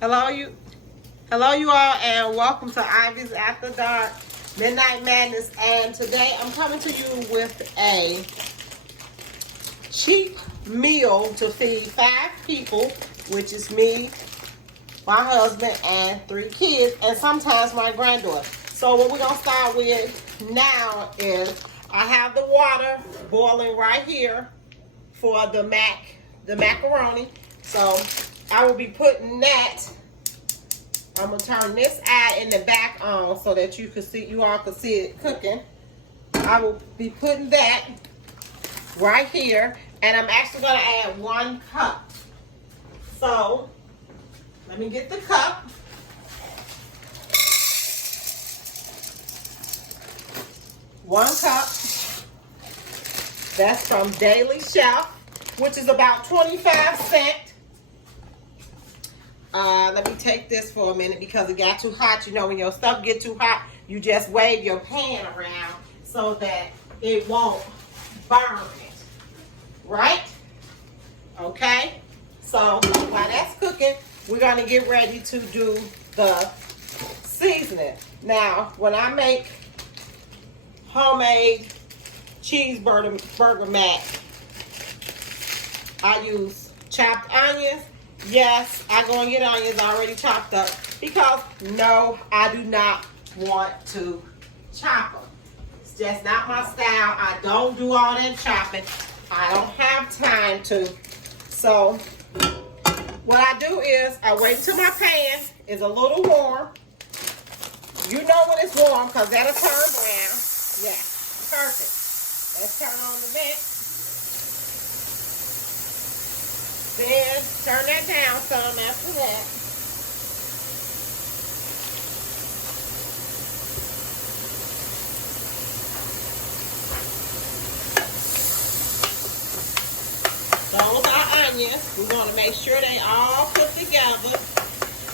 Hello, you all, and welcome to Ivy's After Dark Midnight Madness. And today I'm coming to you with a cheap meal to feed 5 people, which is me, my husband, and 3 kids, and sometimes my granddaughter. So what we're gonna start with now is I have the water boiling right here for the macaroni. So I will be putting that. I'm gonna turn this eye in the back on so that you all can see it cooking. I will be putting that right here, and I'm actually gonna add 1 cup. So let me get the cup. One cup. That's from Daily Chef, which is about 25 cents. Let me take this for a minute because it got too hot. You know, when your stuff get too hot, you just wave your pan around so that it won't burn it. Right? Okay? So while that's cooking, we're going to get ready to do the seasoning. Now, when I make homemade cheeseburger mac, I use chopped onions. Yes, I'm going to get onions already chopped up because no, I do not want to chop them. It's just not my style. I don't do all that chopping. I don't have time to. So what I do is I wait until my pan is a little warm. You know when it's warm because that'll turn brown. Yeah, perfect. Let's turn on the vent. Then turn that down some after that. Those are onions. We're going to make sure they all put together.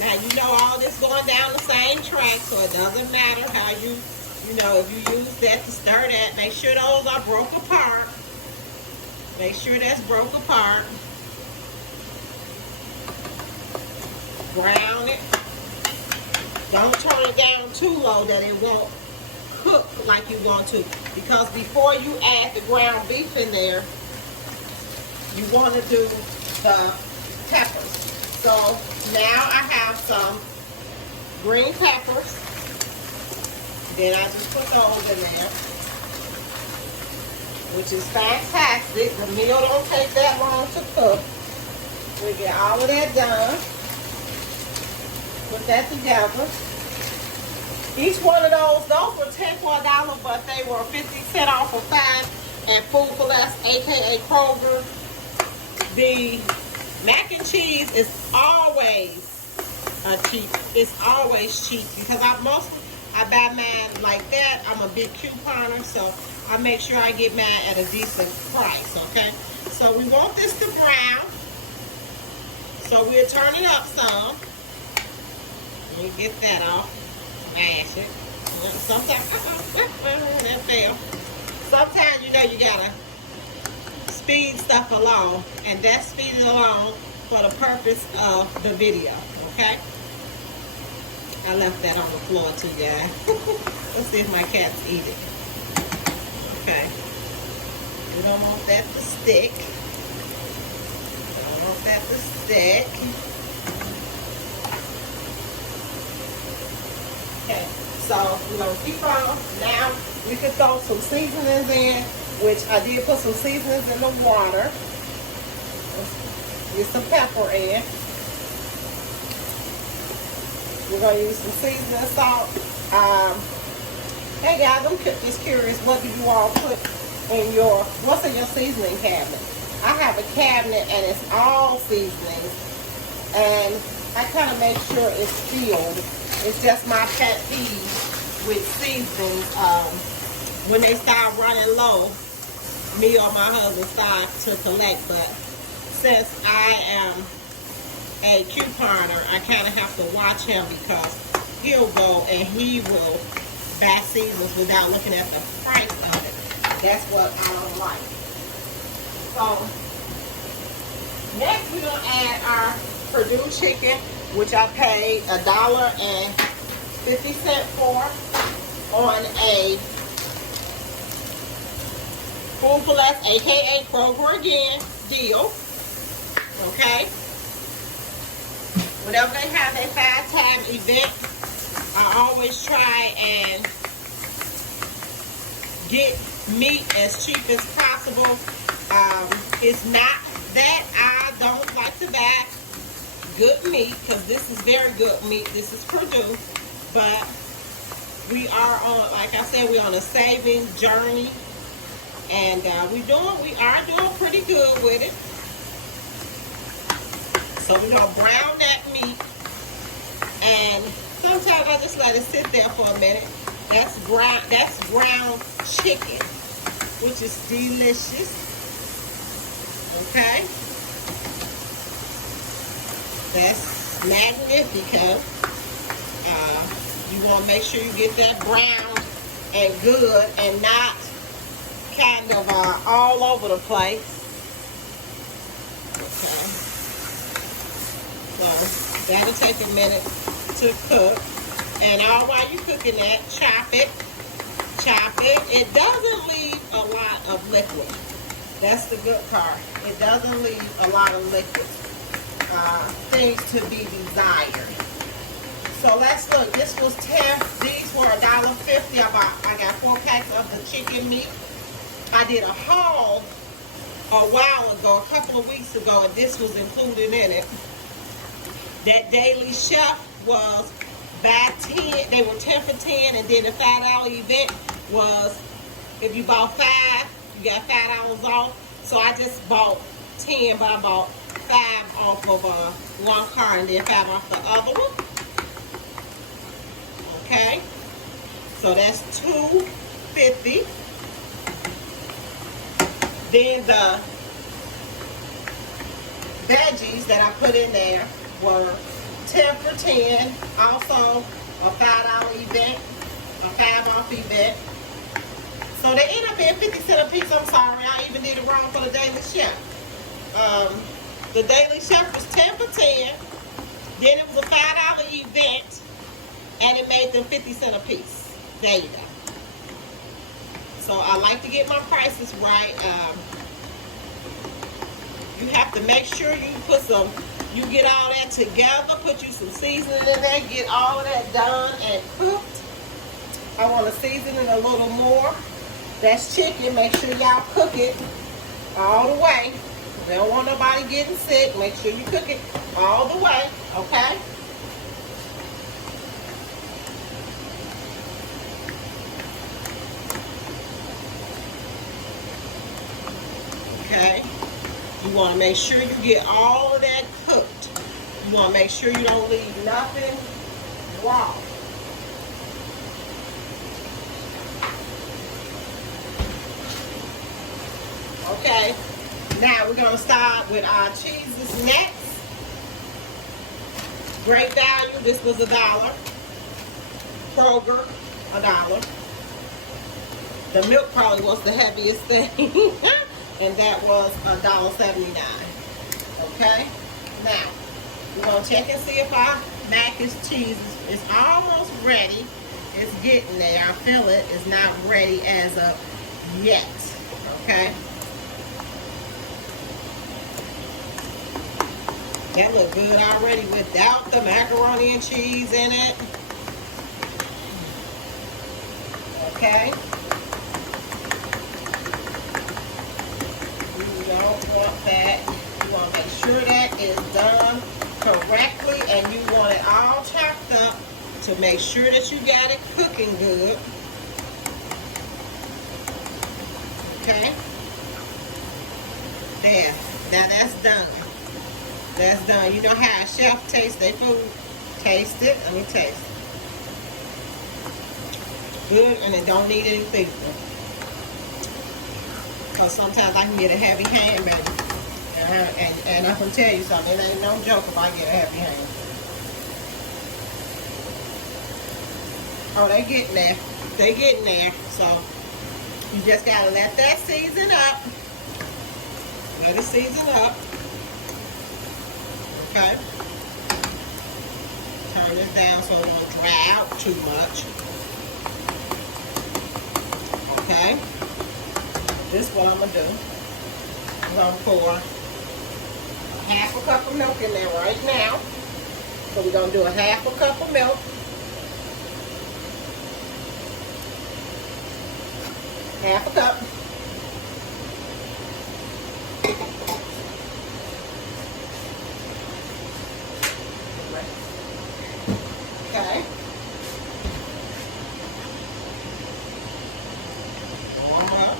Now, you know all this going down the same track, so it doesn't matter how if you use that to stir that, make sure those are broke apart. Make sure that's broke apart. Brown it. Don't turn it down too low that it won't cook like you want to. Because before you add the ground beef in there, you want to do the peppers. So now I have some green peppers. Then I just put those in there, which is fantastic. The meal don't take that long to cook. We get all of that done. Put that together. Each one of those were 10 for $1, but they were 50 cents off of 5 at Food for Less, aka Kroger. The mac and cheese is always cheap. It's always cheap because I buy mine like that. I'm a big couponer, so I make sure I get mine at a decent price, okay? So we want this to brown. So we'll turn it up some. Let me get that off. Smash it. Sometimes, that fell. Sometimes, you gotta speed stuff along, and that's speeding along for the purpose of the video, okay? I left that on the floor too, guys. Let's see if my cats eat it. Okay. We don't want that to stick. Don't want that to stick. Okay, so we're going to keep on. Now, we can throw some seasonings in, which I did put some seasonings in the water. Let's get some pepper in. We're going to use some seasoning salt. Hey guys, I'm just curious, what do you all put in what's in your seasoning cabinet? I have a cabinet and it's all seasonings. And I kind of make sure it's filled. It's just my pet peeve with seasonings. When they start running low, me or my husband start to collect. But since I am a couponer, I kind of have to watch him because he'll go and he will buy seasonings without looking at the price of it. That's what I don't like. So next we're going to add our Purdue chicken. which I paid $1.50 for on a Food for Less, aka Kroger again, deal. Okay? Whenever they have a 5-time event, I always try and get meat as cheap as possible. It's not that I don't like to buy good meat, because this is very good meat. This is Purdue, but we are on, like I said, we're on a saving journey, and we are doing pretty good with it. So we're gonna brown that meat, and sometimes I just let it sit there for a minute. That's ground chicken, which is delicious. Okay, that's Magnifico. You want to make sure you get that brown and good, and not kind of all over the place. Okay, so that'll take a minute to cook. And while you're cooking that, chop it. It doesn't leave a lot of liquid. That's the good part. It doesn't leave a lot of liquid. Things to be desired. So let's look. This was 10. These were $1.50. I got 4 packs of the chicken meat. I did a haul a while ago, a couple of weeks ago, and this was included in it. That Daily Chef was buy 10. They were 10 for 10, and then the $5 event was, if you bought 5, you got $5 off. So I just bought 10, but I bought 5 off of one car and then 5 off the other one. Okay, so that's $2.50. Then the veggies that I put in there were 10 for 10, also a $5 event, a 5 off event. So they end up being 50 cents a piece. I'm sorry, I even did it wrong for the Daily Chef. The Daily Chef was 10 for 10, then it was a $5 event, and it made them 50 cents a piece. There you go. So I like to get my prices right. You have to make sure you get all that together, put you some seasoning in there, get all of that done and cooked. I want to season it a little more. That's chicken. Make sure y'all cook it all the way. We don't want nobody getting sick. Make sure you cook it all the way, okay? Okay. You want to make sure you get all of that cooked. You want to make sure you don't leave nothing raw. Okay, now we're going to start with our cheeses next. Great value. This was $1. Kroger, $1. The milk probably was the heaviest thing. And that was $1.79. Okay, now we're going to check and see if our mac and cheese is almost ready. It's getting there. I feel it is not ready as of yet. Okay. That look good already without the macaroni and cheese in it. Okay. You don't want that. You want to make sure that is done correctly, and you want it all chopped up to make sure that you got it cooking good. Okay. There. Now that's done. That's done. You know how a chef tastes their food? Taste it. Let me taste it. Good, and it don't need any thicker. Because sometimes I can get a heavy hand, baby. And I can tell you something. It ain't no joke if I get a heavy hand. Oh, they getting there. They getting there. So, you just got to let that season up. Let it season up. Okay. down so it won't dry out too much. Okay. This is what I'm going to do. I'm going to pour half a cup of milk in there right now. So we're going to do a half a cup of milk. Half a cup. Okay. Warm up.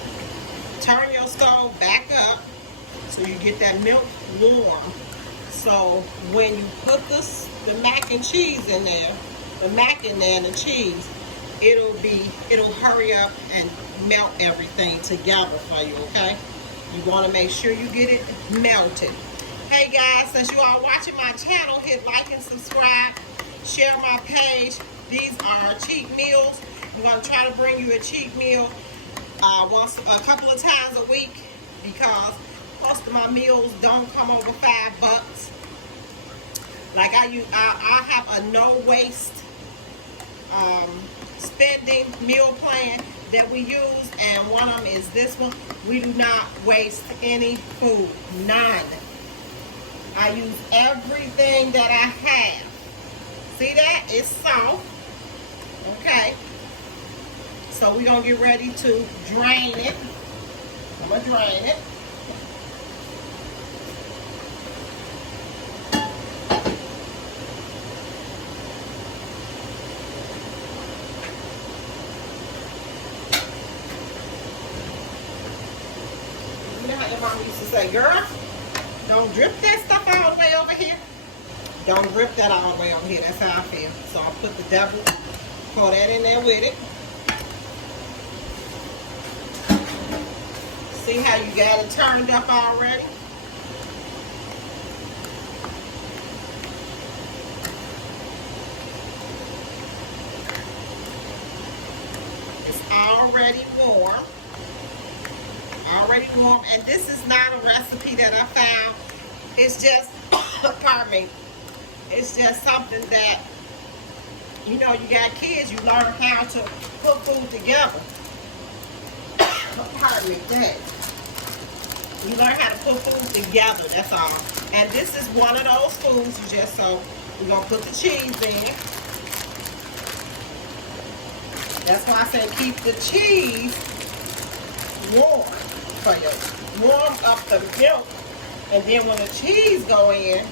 Turn your stove back up so you get that milk warm. So when you put the mac and cheese in there, the mac in there and the cheese, it'll hurry up and melt everything together for you, okay? You want to make sure you get it melted. Hey guys, since you are watching my channel, hit like and subscribe. Share my page. These are cheap meals. I'm going to try to bring you a cheap meal a couple of times a week, because most of my meals don't come over $5. Like I have a no waste spending meal plan that we use, and one of them is this one. We do not waste any food, none. I use everything that I have. See that? It's soft. Okay. So we're going to get ready to drain it. I'm going to drain it. You know how your mom used to say, girl, don't drip that stuff all the way over here. Don't drip that all the way over here. That's how I feel. So I'll put the double, pour that in there with it. See how you got it turned up already? It's already warm. Already warm. And this is not a recipe that I found. It's just, pardon me. It's just something that, you know, you got kids, you learn how to put food together. Pardon me, dang. You learn how to put food together, that's all. And this is one of those foods, so we're going to put the cheese in. That's why I say keep the cheese warm for you. Warm up the milk, and then when the cheese go in,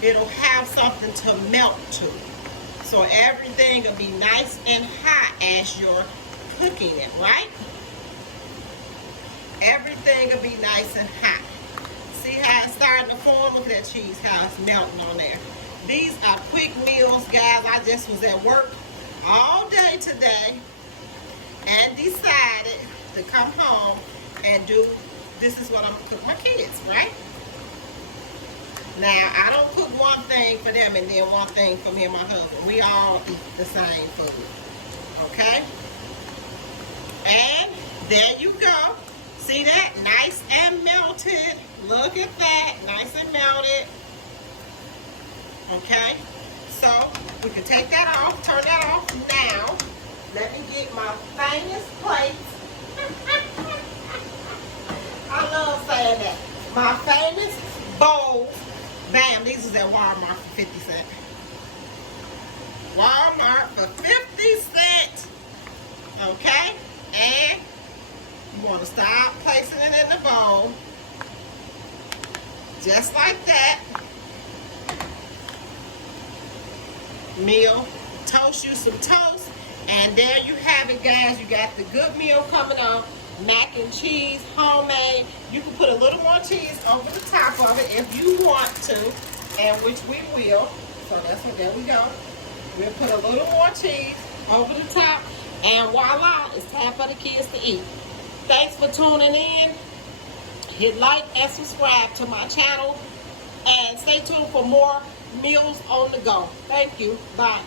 it'll have something to melt to. So everything will be nice and hot as you're cooking it, right? Everything will be nice and hot. See how it's starting to form? Look at that cheese, how it's melting on there. These are quick meals, guys. I just was at work all day today and decided to come home and do, this is what I'm going to cook my kids, right? Now, I don't cook one thing for them and then one thing for me and my husband. We all eat the same food, okay? And there you go. See that? Nice and melted. Look at that. Nice and melted. Okay? So, we can take that off. Turn that off. Now, let me get my famous plates. I love saying that. My famous bowls. Bam, these was at Walmart for 50 cents. Walmart for 50 cents. Okay? And you want to start placing it in the bowl. Just like that. Meal. Toast you some toast. And there you have it, guys. You got the good meal coming on. Mac and cheese, homemade. You can put a little more cheese over the top of it if you want to, and which we will. So that's what, there we go. We'll put a little more cheese over the top, and voila, it's time for the kids to eat. Thanks for tuning in. Hit like and subscribe to my channel, and stay tuned for more meals on the go. Thank you. Bye.